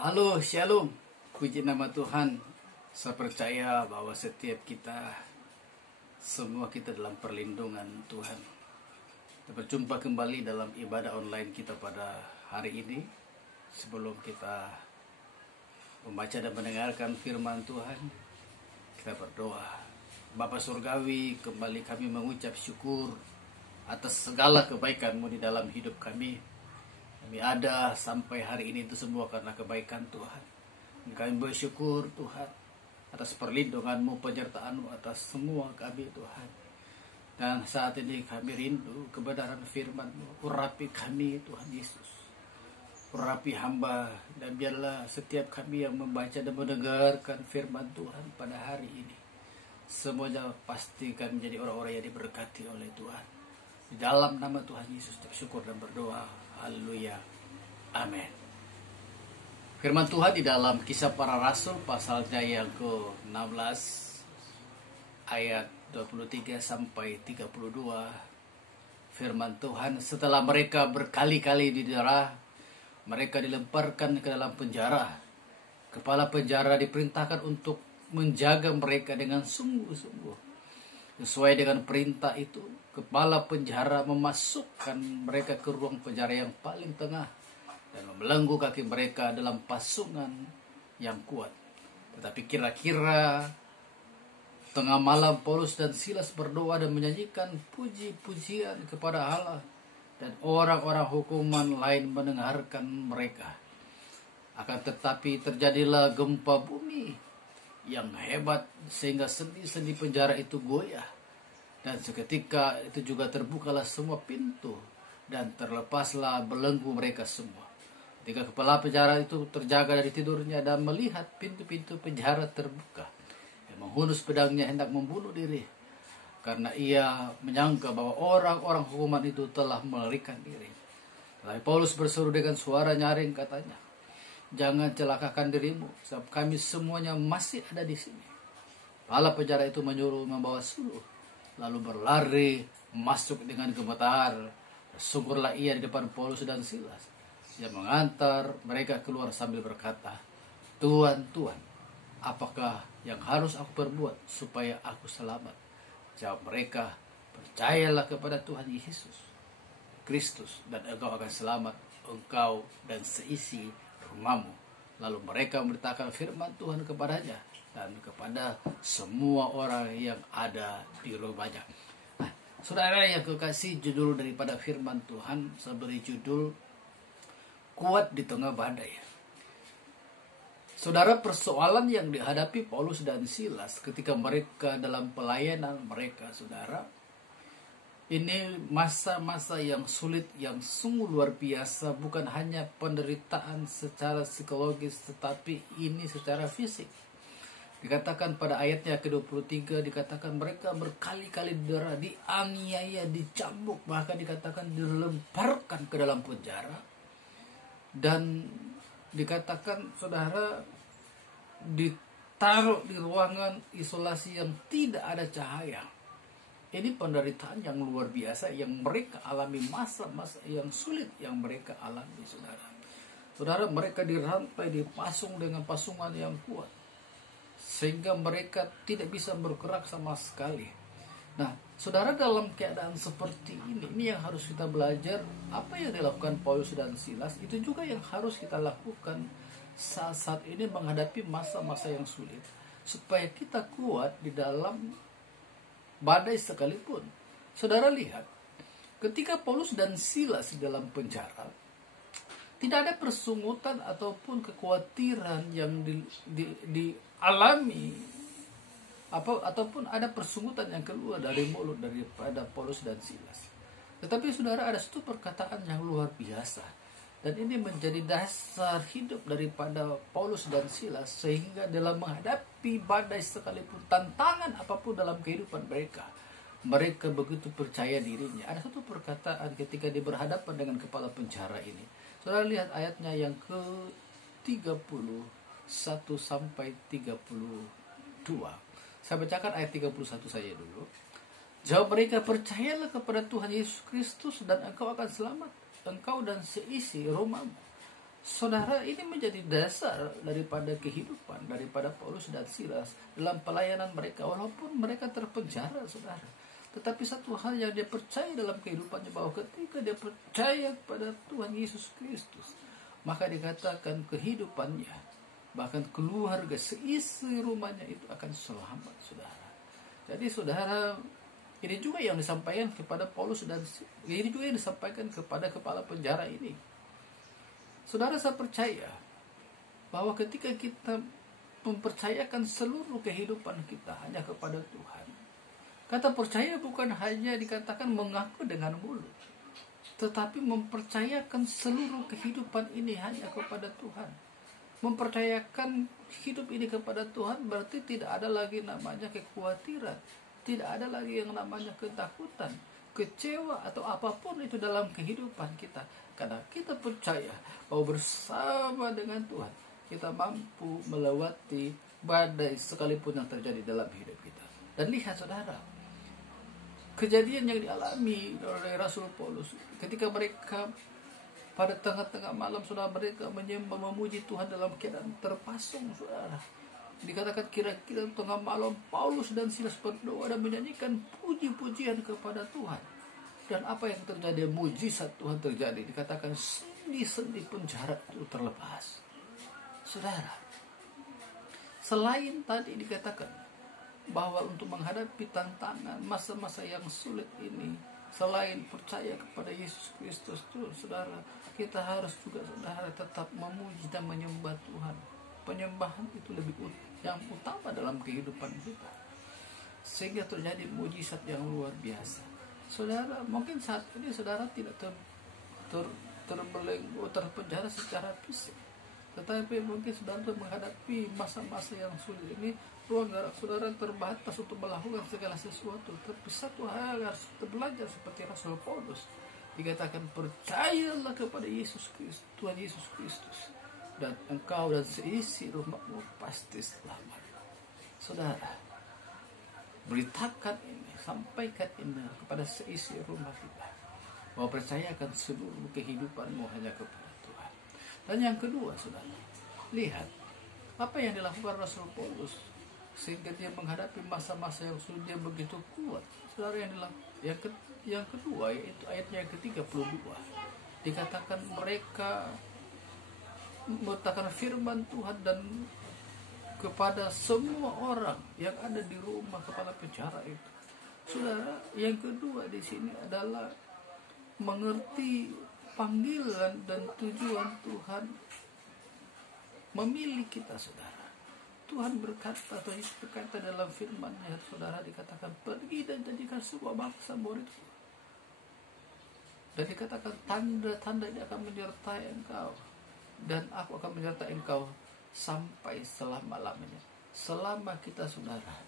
Halo, Shalom. Puji nama Tuhan. Saya percaya bahwa setiap kita, semua kita dalam perlindungan Tuhan. Kita berjumpa kembali dalam ibadah online kita pada hari ini. Sebelum kita membaca dan mendengarkan firman Tuhan, kita berdoa. Bapa Surgawi, kembali kami mengucap syukur atas segala kebaikan-Mu di dalam hidup kami. Kami ada sampai hari ini itu semua karena kebaikan Tuhan. Dan kami bersyukur Tuhan atas perlindungan-Mu, penyertaan-Mu atas semua kami Tuhan. Dan saat ini kami rindu kebenaran firman-Mu. Urapi kami Tuhan Yesus. Urapi hamba, dan biarlah setiap kami yang membaca dan mendengarkan firman Tuhan pada hari ini, semuanya pastikan menjadi orang-orang yang diberkati oleh Tuhan. Di dalam nama Tuhan Yesus bersyukur dan berdoa. Haleluya. Amin. Firman Tuhan di dalam Kisah Para Rasul pasalnya yang ke-16 ayat 23 sampai 32. Firman Tuhan, setelah mereka berkali-kali didera, mereka dilemparkan ke dalam penjara. Kepala penjara diperintahkan untuk menjaga mereka dengan sungguh-sungguh. Sesuai dengan perintah itu, kepala penjara memasukkan mereka ke ruang penjara yang paling tengah dan membelenggu kaki mereka dalam pasungan yang kuat. Tetapi kira-kira tengah malam Paulus dan Silas berdoa dan menyanyikan puji-pujian kepada Allah, dan orang-orang hukuman lain mendengarkan mereka. Akan tetapi terjadilah gempa bumi yang hebat sehingga sendi-sendi penjara itu goyah, dan seketika itu juga terbukalah semua pintu dan terlepaslah belenggu mereka semua. Ketika kepala penjara itu terjaga dari tidurnya dan melihat pintu-pintu penjara terbuka, ia menghunus pedangnya hendak membunuh diri, karena ia menyangka bahwa orang-orang hukuman itu telah melarikan diri. Tetapi Paulus berseru dengan suara nyaring, katanya, "Jangan celakakan dirimu, sebab kami semuanya masih ada di sini." Kepala penjara itu menyuruh membawa suluh, lalu berlari masuk dengan gemetar. Bersungkurlah ia di depan Paulus dan Silas. Ia mengantar mereka keluar sambil berkata, "Tuhan, Tuhan, apakah yang harus aku perbuat supaya aku selamat?" Jawab mereka, "Percayalah kepada Tuhan Yesus Kristus dan engkau akan selamat, engkau dan seisi rumahmu." Lalu mereka memberitakan firman Tuhan kepadanya dan kepada semua orang yang ada di rumahnya. Nah, saudara yang kekasih, judul daripada firman Tuhan saya beri judul Kuat di Tengah Badai. Saudara, persoalan yang dihadapi Paulus dan Silas ketika mereka dalam pelayanan mereka, saudara, ini masa-masa yang sulit, yang sungguh luar biasa. Bukan hanya penderitaan secara psikologis, tetapi ini secara fisik. Dikatakan pada ayatnya ke-23, dikatakan mereka berkali-kali didera, dianiaya, dicambuk, bahkan dikatakan dilemparkan ke dalam penjara. Dan dikatakan, saudara, ditaruh di ruangan isolasi yang tidak ada cahaya. Ini penderitaan yang luar biasa yang mereka alami, masa-masa yang sulit yang mereka alami, saudara. Saudara, mereka dirantai, dipasung dengan pasungan yang kuat, sehingga mereka tidak bisa bergerak sama sekali. Nah, saudara, dalam keadaan seperti ini yang harus kita belajar. Apa yang dilakukan Paulus dan Silas, itu juga yang harus kita lakukan saat ini menghadapi masa-masa yang sulit, supaya kita kuat di dalam badai sekalipun. Saudara lihat, ketika Paulus dan Silas di dalam penjara, tidak ada persungutan ataupun kekhawatiran yang dialami, ataupun ada persungutan yang keluar dari mulut daripada Paulus dan Silas. Tetapi saudara, ada satu perkataan yang luar biasa, dan ini menjadi dasar hidup daripada Paulus dan Silas, sehingga dalam menghadapi badai sekalipun, tantangan apapun dalam kehidupan mereka, mereka begitu percaya dirinya. Ada satu perkataan ketika dia berhadapan dengan kepala penjara ini. Saudara lihat ayatnya yang ke-31 sampai 32. Saya bacakan ayat 31 saja dulu. Jawab mereka, "Percayalah kepada Tuhan Yesus Kristus dan engkau akan selamat, engkau dan seisi rumahmu." Saudara, ini menjadi dasar daripada kehidupan daripada Paulus dan Silas dalam pelayanan mereka, walaupun mereka terpenjara, saudara. Tetapi satu hal yang dia percaya dalam kehidupannya, bahwa ketika dia percaya pada Tuhan Yesus Kristus, maka dikatakan kehidupannya, bahkan keluarga, seisi rumahnya itu akan selamat, saudara. Jadi saudara, ini juga yang disampaikan kepada Paulus dan ini juga yang disampaikan kepada kepala penjara ini. Saudara, saya percaya bahwa ketika kita mempercayakan seluruh kehidupan kita hanya kepada Tuhan, kata percaya bukan hanya dikatakan mengaku dengan mulut, tetapi mempercayakan seluruh kehidupan ini hanya kepada Tuhan. Mempercayakan hidup ini kepada Tuhan berarti tidak ada lagi namanya kekhawatiran, tidak ada lagi yang namanya ketakutan, kecewa atau apapun itu dalam kehidupan kita. Karena kita percaya bahwa bersama dengan Tuhan kita mampu melewati badai sekalipun yang terjadi dalam hidup kita. Dan lihat saudara, kejadian yang dialami oleh Rasul Paulus ketika mereka pada tengah-tengah malam, saudara, mereka menyembah memuji Tuhan dalam keadaan terpasung, saudara. Dikatakan kira-kira tengah malam Paulus dan Silas berdoa dan menyanyikan puji-pujian kepada Tuhan. Dan apa yang terjadi? Mujizat Tuhan terjadi. Dikatakan sendi-sendi penjara itu terlepas. Saudara, selain tadi dikatakan bahwa untuk menghadapi tantangan masa-masa yang sulit ini, selain percaya kepada Yesus Kristus itu, saudara, kita harus juga, saudara, tetap memuji dan menyembah Tuhan. Penyembahan itu lebih yang utama dalam kehidupan kita, sehingga terjadi mujizat yang luar biasa. Saudara, mungkin saat ini saudara tidak terbelenggu, terpenjara secara fisik, tetapi mungkin saudara menghadapi masa-masa yang sulit ini, ruang gerak saudara terbatas untuk melakukan segala sesuatu. Tapi satu hal harus kita belajar seperti Rasul Paulus. Dikatakan percayalah kepada Yesus Kristus, Tuhan Yesus Kristus, dan engkau dan seisi rumahmu pasti selamat. Saudara, beritakan ini, sampaikan ini kepada seisi rumah kita, bahwa percayakan seluruh kehidupanmu hanya kepada Tuhan. Dan yang kedua, saudara, lihat apa yang dilakukan Rasul Paulus sehingga dia menghadapi masa-masa yang sulit, dia begitu kuat. Saudara, yang kedua, yaitu ayatnya yang ke-32, dikatakan mereka meletakkan firman Tuhan dan kepada semua orang yang ada di rumah kepala penjara itu. Saudara, yang kedua di sini adalah mengerti panggilan dan tujuan Tuhan memilih kita, saudara. Tuhan berkata dalam firman-Nya, saudara, dikatakan pergi dan jadikan semua bangsa muridku. Dan dikatakan tanda-tanda ini akan menyertai engkau, dan aku akan menyertai engkau sampai selama-lamanya. Selama kita, saudara,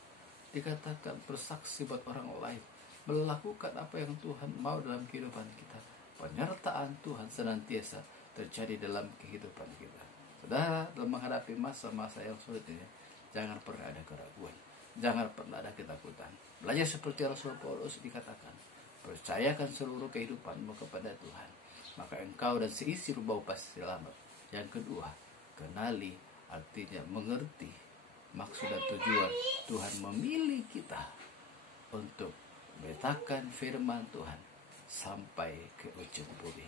dikatakan bersaksi buat orang lain, melakukan apa yang Tuhan mau dalam kehidupan kita, penyertaan Tuhan senantiasa terjadi dalam kehidupan kita. Saudara, dalam menghadapi masa-masa yang sulit ini, jangan pernah ada keraguan, jangan pernah ada ketakutan. Belajar seperti Rasul Paulus, dikatakan percayakan seluruh kehidupanmu kepada Tuhan, maka engkau dan seisi rumahmu pasti selamat. Yang kedua, kenali, artinya mengerti maksud dan tujuan Tuhan memilih kita untuk memberitakan firman Tuhan sampai ke ujung bumi.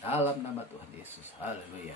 Dalam nama Tuhan Yesus, haleluya.